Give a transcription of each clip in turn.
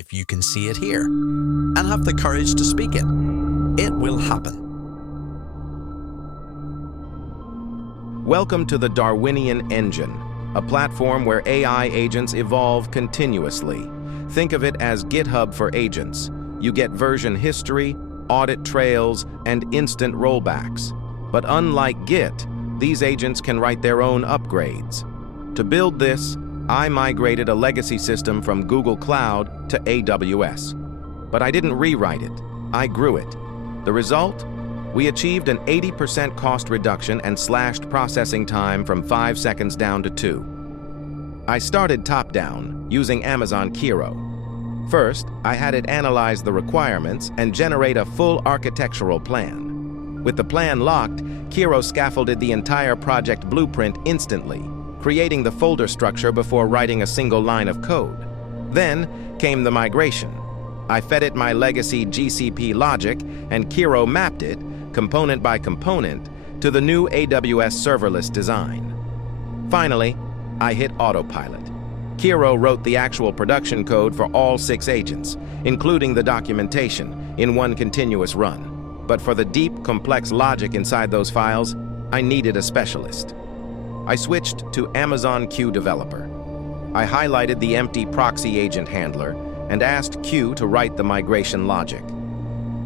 if you can see it here and have the courage to speak it. It will happen. Welcome to the Darwinian Engine, a platform where AI agents evolve continuously. Think of it as GitHub for agents. You get version history, audit trails, and instant rollbacks. But unlike Git, these agents can write their own upgrades. To build this, I migrated a legacy system from Google Cloud to AWS. But I didn't rewrite it, I grew it. The result? We achieved an 80% cost reduction and slashed processing time from 5 seconds down to 2. I started top-down, using Amazon Kiro. First, I had it analyze the requirements and generate a full architectural plan. With the plan locked, Kiro scaffolded the entire project blueprint instantly, creating the folder structure before writing a single line of code. Then came the migration. I fed it my legacy GCP logic, and Kiro mapped it, component by component, to the new AWS serverless design. Finally, I hit autopilot. Kiro wrote the actual production code for all 6 agents, including the documentation, in one continuous run. But for the deep, complex logic inside those files, I needed a specialist. I switched to Amazon Q Developer. I highlighted the empty proxy agent handler and asked Q to write the migration logic.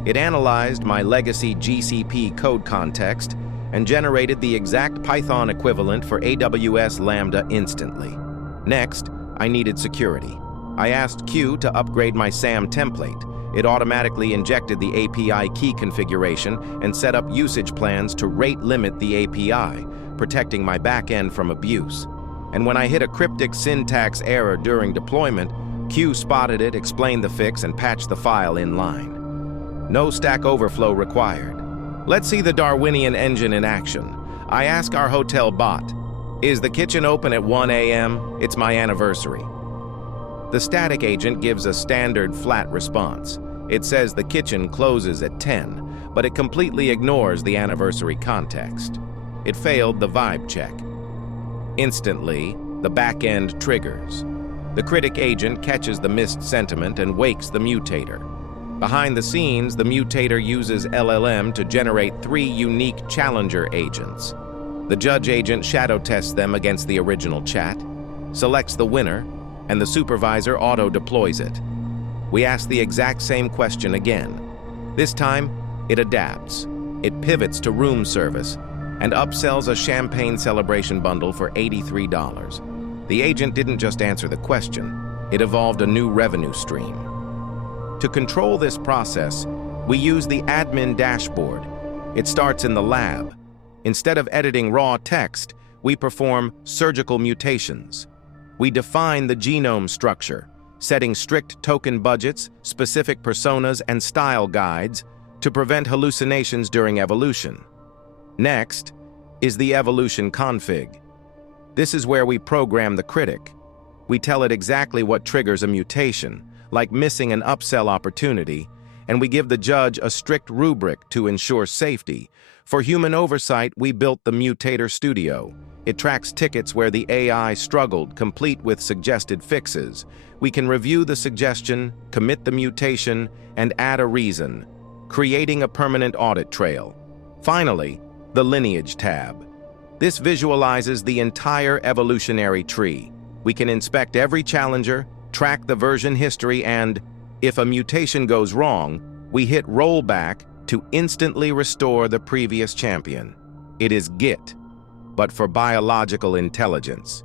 It analyzed my legacy GCP code context and generated the exact Python equivalent for AWS Lambda instantly. Next, I needed security. I asked Q to upgrade my SAM template. It automatically injected the API key configuration and set up usage plans to rate limit the API, protecting my backend from abuse. And when I hit a cryptic syntax error during deployment, Q spotted it, explained the fix, and patched the file in line. No Stack Overflow required. Let's see the Darwinian Engine in action. I ask our hotel bot, "Is the kitchen open at 1 a.m.? It's my anniversary." The static agent gives a standard flat response. It says the kitchen closes at 10, but it completely ignores the anniversary context. It failed the vibe check. Instantly, the backend triggers. The critic agent catches the missed sentiment and wakes the mutator. Behind the scenes, the mutator uses LLM to generate 3 unique challenger agents. The judge agent shadow tests them against the original chat, selects the winner, and the supervisor auto-deploys it. We ask the exact same question again. This time, it adapts. It pivots to room service and upsells a champagne celebration bundle for $83. The agent didn't just answer the question, it evolved a new revenue stream. To control this process, we use the admin dashboard. It starts in the lab. Instead of editing raw text, we perform surgical mutations. We define the genome structure, setting strict token budgets, specific personas, and style guides to prevent hallucinations during evolution. Next is the evolution config. This is where we program the critic. We tell it exactly what triggers a mutation, like missing an upsell opportunity, and we give the judge a strict rubric to ensure safety. For human oversight, we built the Mutator Studio. It tracks tickets where the AI struggled, complete with suggested fixes. We can review the suggestion, commit the mutation, and add a reason, creating a permanent audit trail. Finally, the Lineage tab. This visualizes the entire evolutionary tree. We can inspect every challenger, track the version history, and, if a mutation goes wrong, we hit rollback to instantly restore the previous champion. It is Git, but for biological intelligence.